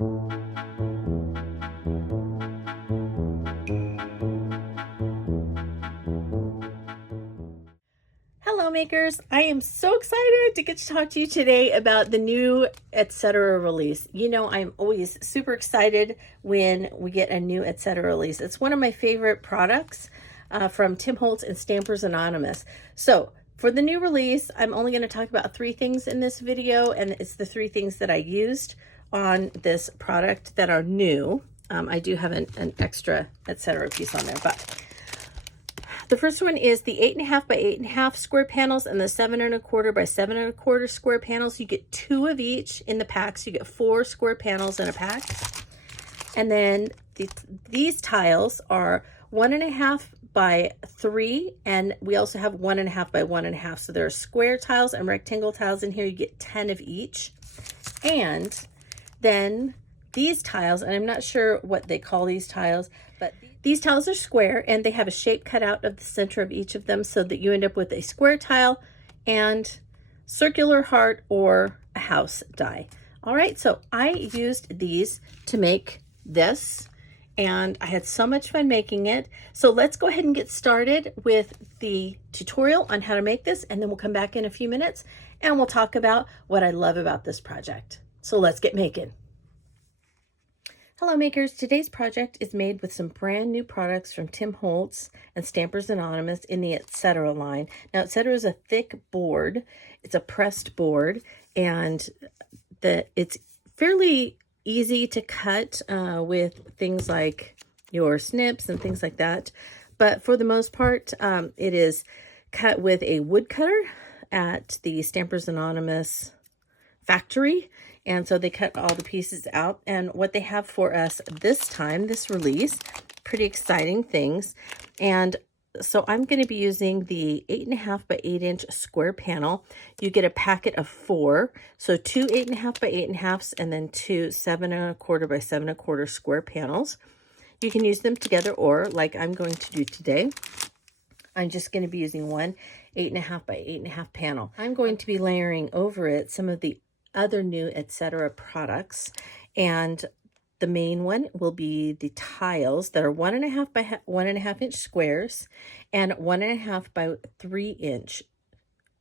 Hello makers, I am so excited to get to talk to you today about the new Etcetera release. You know, I'm always super excited when we get a new Etcetera release. It's one of my favorite products from Tim Holtz and Stampers Anonymous. So for the new release, I'm only going to talk about 3 things in this video, and it's the 3 things that I used on this product that are new. I do have an extra Etcetera piece on there, but the first one is the 8.5 by 8.5 square panels and the 7 1/4 by 7 1/4 square panels. You get 2 of each in the packs. You get 4 square panels in a pack. And then these tiles are 1.5 by 3, and we also have 1.5 by 1.5. So there are square tiles and rectangle tiles in here. You get 10 of each. And then these tiles, and I'm not sure what they call these tiles, but these tiles are square and they have a shape cut out of the center of each of them so that you end up with a square tile and circular heart or a house die. All right, so I used these to make this and I had so much fun making it. So let's go ahead and get started with the tutorial on how to make this, and then we'll come back in a few minutes and we'll talk about what I love about this project. So let's get making. Hello makers, today's project is made with some brand new products from Tim Holtz and Stampers Anonymous in the Etcetera line. Now Etcetera is a thick board, it's a pressed board, and it's fairly easy to cut with things like your snips and things like that. But for the most part, it is cut with a wood cutter at the Stampers Anonymous factory. And so they cut all the pieces out, and what they have for us this time, this release, pretty exciting things. And so I'm going to be using the 8.5 by 8 inch square panel. You get a packet of 4, so 2 8.5 by 8.5s and then 2 7 1/4 by 7 1/4 square panels. You can use them together, or like I'm going to do today, I'm just going to be using one 8.5 by 8.5 panel. I'm going to be layering over it some of the other new Etcetera products, and the main one will be the tiles that are 1.5 by 1.5 inch squares and 1.5 by 3 inch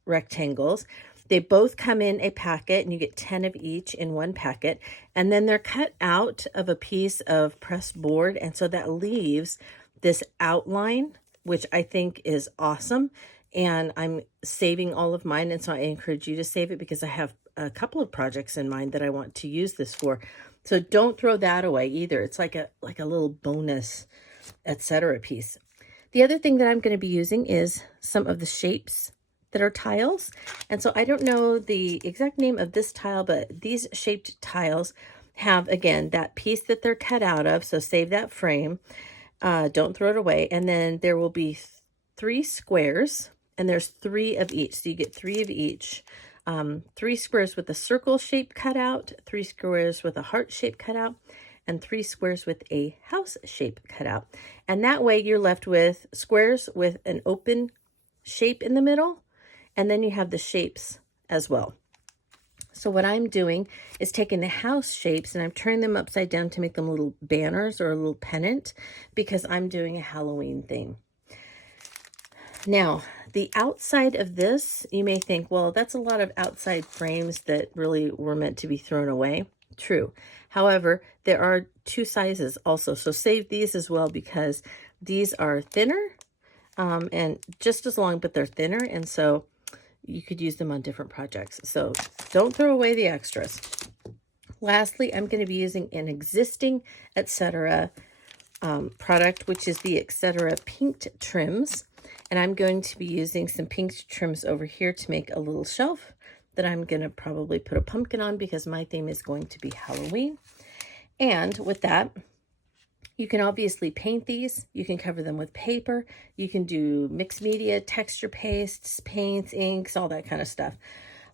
rectangles. They both come in a packet, and you get 10 of each in one packet, and then they're cut out of a piece of pressed board, and so that leaves this outline, which I think is awesome. And I'm saving all of mine, and so I encourage you to save it because I have a couple of projects in mind that I want to use this for. So don't throw that away either. It's like a little bonus Etcetera piece. The other thing that I'm going to be using is some of the shapes that are tiles. And so I don't know the exact name of this tile, but these shaped tiles have, again, that piece that they're cut out of. So save that frame. Don't throw it away. And then there will be 3 squares, and there's 3 of each. So you get 3 of each. 3 squares with a circle shape cut out, 3 squares with a heart shape cut out, and 3 squares with a house shape cut out. And that way you're left with squares with an open shape in the middle, and then you have the shapes as well. So what I'm doing is taking the house shapes and I'm turning them upside down to make them little banners or a little pennant, because I'm doing a Halloween theme. Now, the outside of this, you may think, well, that's a lot of outside frames that really were meant to be thrown away. True. However, there are 2 sizes also, so save these as well, because these are thinner and just as long, but they're thinner, and so you could use them on different projects. So don't throw away the extras. Lastly, I'm going to be using an existing Etcetera product, which is the Etcetera Pinked Trims. And I'm going to be using some pink trims over here to make a little shelf that I'm going to probably put a pumpkin on, because my theme is going to be Halloween. And with that, you can obviously paint these. You can cover them with paper. You can do mixed media, texture pastes, paints, inks, all that kind of stuff.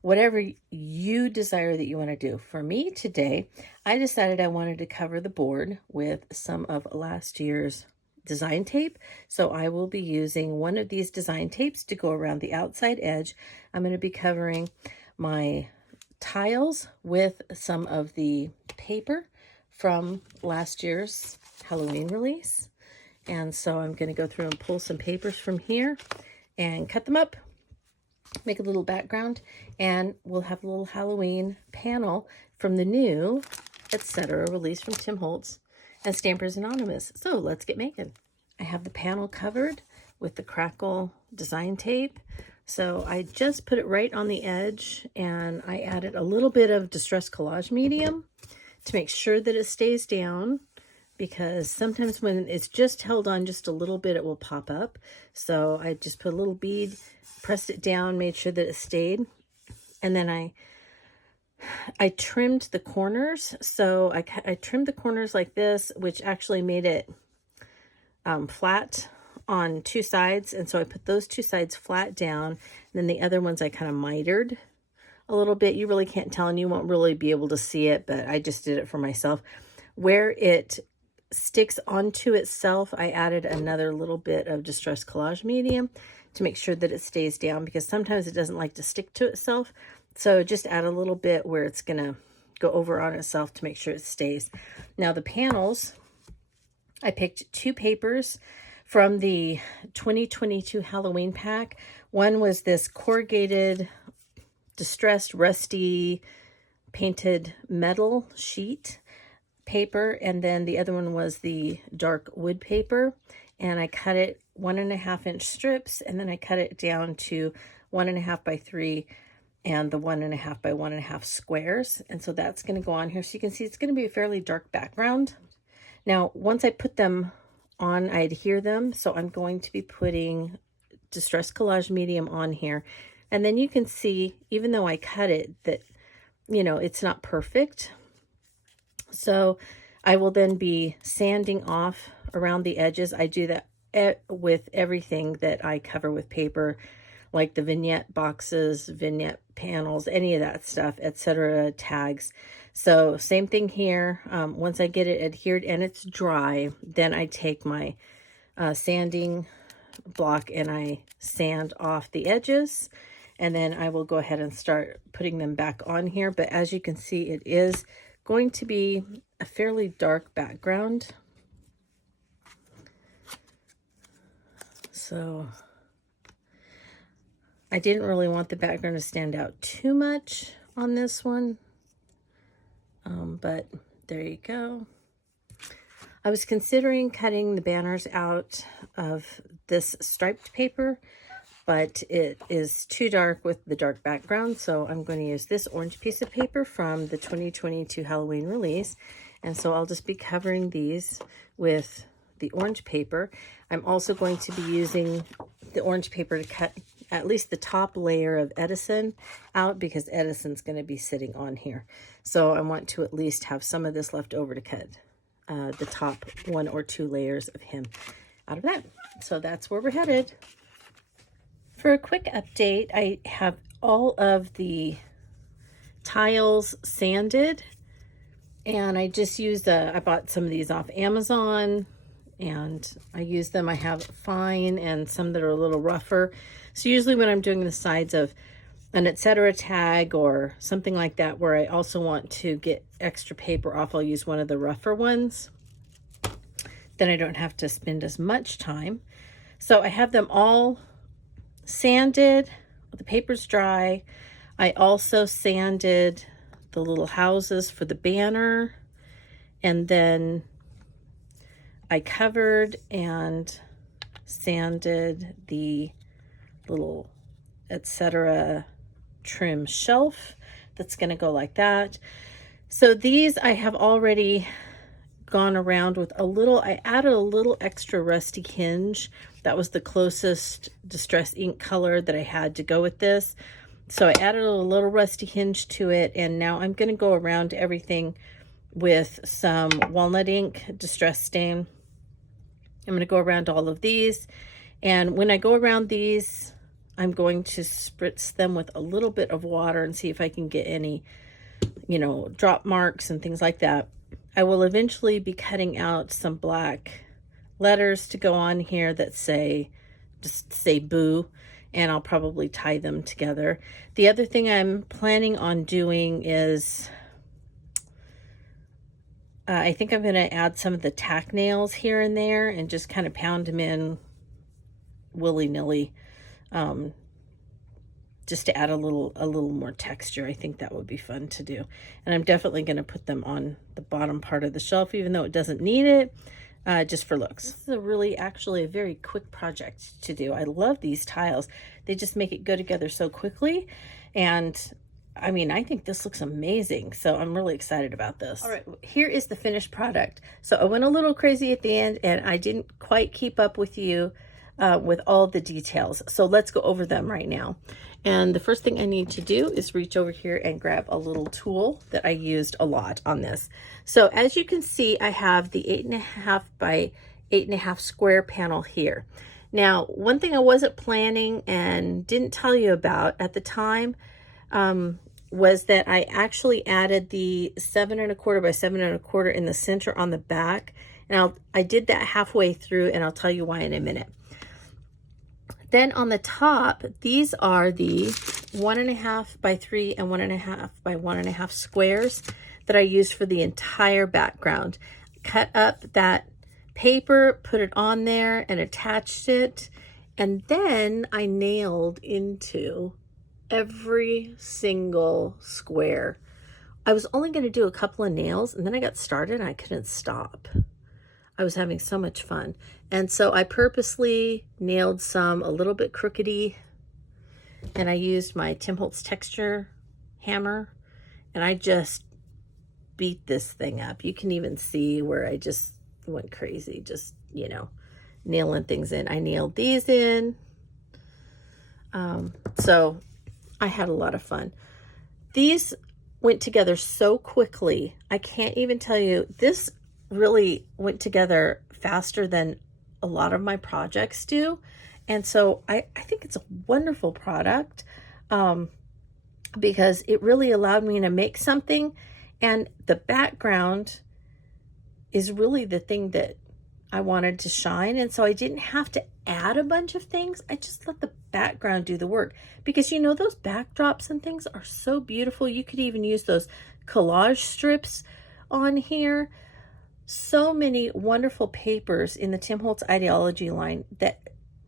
Whatever you desire that you want to do. For me today, I decided I wanted to cover the board with some of last year's design tape. So I will be using one of these design tapes to go around the outside edge. I'm going to be covering my tiles with some of the paper from last year's Halloween release. And so I'm going to go through and pull some papers from here and cut them up, make a little background, and we'll have a little Halloween panel from the new Etcetera release from Tim Holtz and Stampers Anonymous. So let's get making. I have the panel covered with the crackle design tape. So I just put it right on the edge, and I added a little bit of Distress Collage Medium to make sure that it stays down, because sometimes when it's just held on just a little bit, it will pop up. So I just put a little bead, pressed it down, made sure that it stayed. And then I trimmed the corners. So I trimmed the corners like this, which actually made it flat on two sides. And so I put those two sides flat down. And then the other ones I kind of mitered a little bit. You really can't tell, and you won't really be able to see it, but I just did it for myself. Where it sticks onto itself, I added another little bit of Distress Collage Medium to make sure that it stays down, because sometimes it doesn't like to stick to itself. So just add a little bit where it's gonna go over on itself to make sure it stays. Now the panels, I picked two papers from the 2022 Halloween pack. One was this corrugated, distressed, rusty, painted metal sheet paper, and then the other one was the dark wood paper, and I cut it 1.5 inch strips, and then I cut it down to 1.5 by 3 and the 1.5 by 1.5 squares. And so that's going to go on here. So you can see it's going to be a fairly dark background. Now once I put them on, I adhere them, so I'm going to be putting Distress Collage Medium on here, and then you can see, even though I cut it, that, you know, it's not perfect. So I will then be sanding off around the edges. I do that with everything that I cover with paper, like the vignette boxes, vignette panels, any of that stuff, etc., tags. So same thing here. Once I get it adhered and it's dry, then I take my sanding block and I sand off the edges, and then I will go ahead and start putting them back on here. But as you can see, it is going to be a fairly dark background. So I didn't really want the background to stand out too much on this one, but there you go. I was considering cutting the banners out of this striped paper, but it is too dark with the dark background, so I'm going to use this orange piece of paper from the 2022 Halloween release. And so I'll just be covering these with the orange paper. I'm also going to be using the orange paper to cut at least the top layer of Edison out, because Edison's going to be sitting on here. So I want to at least have some of this left over to cut the top 1 or 2 layers of him out of that. So that's where we're headed. For a quick update, I have all of the tiles sanded, and I just used I bought some of these off Amazon, and I use them. I have fine and some that are a little rougher. So usually when I'm doing the sides of an Etcetera tag or something like that, where I also want to get extra paper off, I'll use one of the rougher ones. Then I don't have to spend as much time. So I have them all sanded, the paper's dry. I also sanded the little houses for the banner, and then I covered and sanded the little Etcetera trim shelf that's going to go like that. So these I have already gone around with a little, I added a little extra rusty hinge. That was the closest distress ink color that I had to go with this. So I added a little rusty hinge to it, and now I'm going to go around everything with some walnut ink distress stain. I'm going to go around all of these, and when I go around these, I'm going to spritz them with a little bit of water and see if I can get any, you know, drop marks and things like that. I will eventually be cutting out some black letters to go on here that say, just say boo, and I'll probably tie them together. The other thing I'm planning on doing is I think I'm going to add some of the tack nails here and there and just kind of pound them in willy-nilly, just to add a little more texture. I think that would be fun to do. And I'm definitely going to put them on the bottom part of the shelf, even though it doesn't need it, just for looks. This is actually a very quick project to do. I love these tiles. They just make it go together so quickly. And I mean, I think this looks amazing. So I'm really excited about this. All right, here is the finished product. So I went a little crazy at the end and I didn't quite keep up with you with all the details. So let's go over them right now. And the first thing I need to do is reach over here and grab a little tool that I used a lot on this. So as you can see, I have the 8.5 by 8.5 square panel here. Now, one thing I wasn't planning and didn't tell you about at the time was that I actually added the 7.25 by 7.25 in the center on the back. And I did that halfway through, and I'll tell you why in a minute. Then on the top, these are the 1.5 by 3 and 1.5 by 1.5 squares that I used for the entire background. Cut up that paper, put it on there and attached it, and then I nailed into every single square. I was only going to do a couple of nails, and then I got started and I couldn't stop. I was having so much fun. And so I purposely nailed some a little bit crookedy, and I used my Tim Holtz texture hammer, and I just beat this thing up. You can even see where I just went crazy, just, you know, nailing things in. I nailed these in. So I had a lot of fun. These went together so quickly. I can't even tell you. This really went together faster than a lot of my projects do. And so I think it's a wonderful product because it really allowed me to make something, and the background is really the thing that I wanted to shine. And so I didn't have to add a bunch of things. I just let the background do the work, because you know, those backdrops and things are so beautiful. You could even use those collage strips on here. So many wonderful papers in the Tim Holtz Idea-ology line that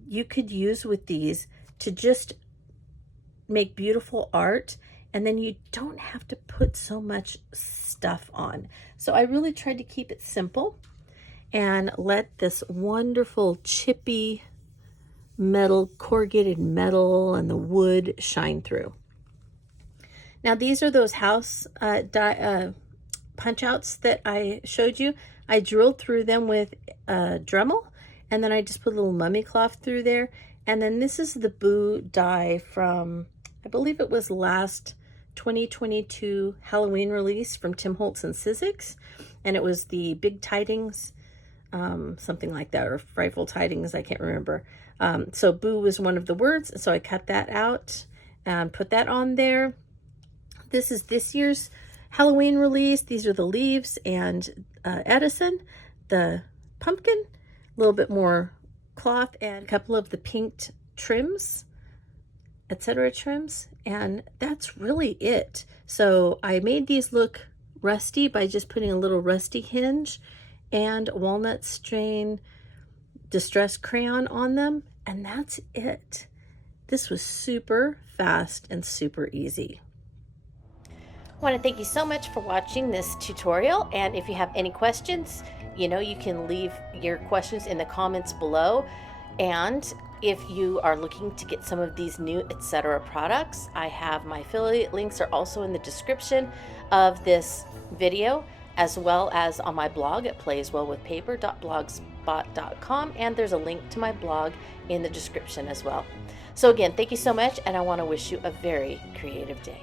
you could use with these to just make beautiful art, and then you don't have to put so much stuff on. So I really tried to keep it simple and let this wonderful chippy metal, corrugated metal, and the wood shine through. Now these are those house punch outs that I showed you. I drilled through them with a Dremel, and then I just put a little mummy cloth through there. And then this is the Boo die from, I believe it was last 2022 Halloween release from Tim Holtz and Sizzix, and it was the Big Tidings, something like that, or Frightful Tidings, I can't remember. So Boo was one of the words, so I cut that out and put that on there. This is this year's Halloween release. These are the leaves and Edison, the pumpkin, a little bit more cloth, and a couple of the pinked trims, Etcetera trims, and that's really it. So I made these look rusty by just putting a little rusty hinge and walnut strain distress crayon on them, and that's it. This was super fast and super easy. I want to thank you so much for watching this tutorial, and if you have any questions, you know, you can leave your questions in the comments below. And if you are looking to get some of these new Etcetera products, I have my affiliate links are also in the description of this video, as well as on my blog at playswellwithpaper.blogspot.com, and there's a link to my blog in the description as well. So again, thank you so much, and I want to wish you a very creative day.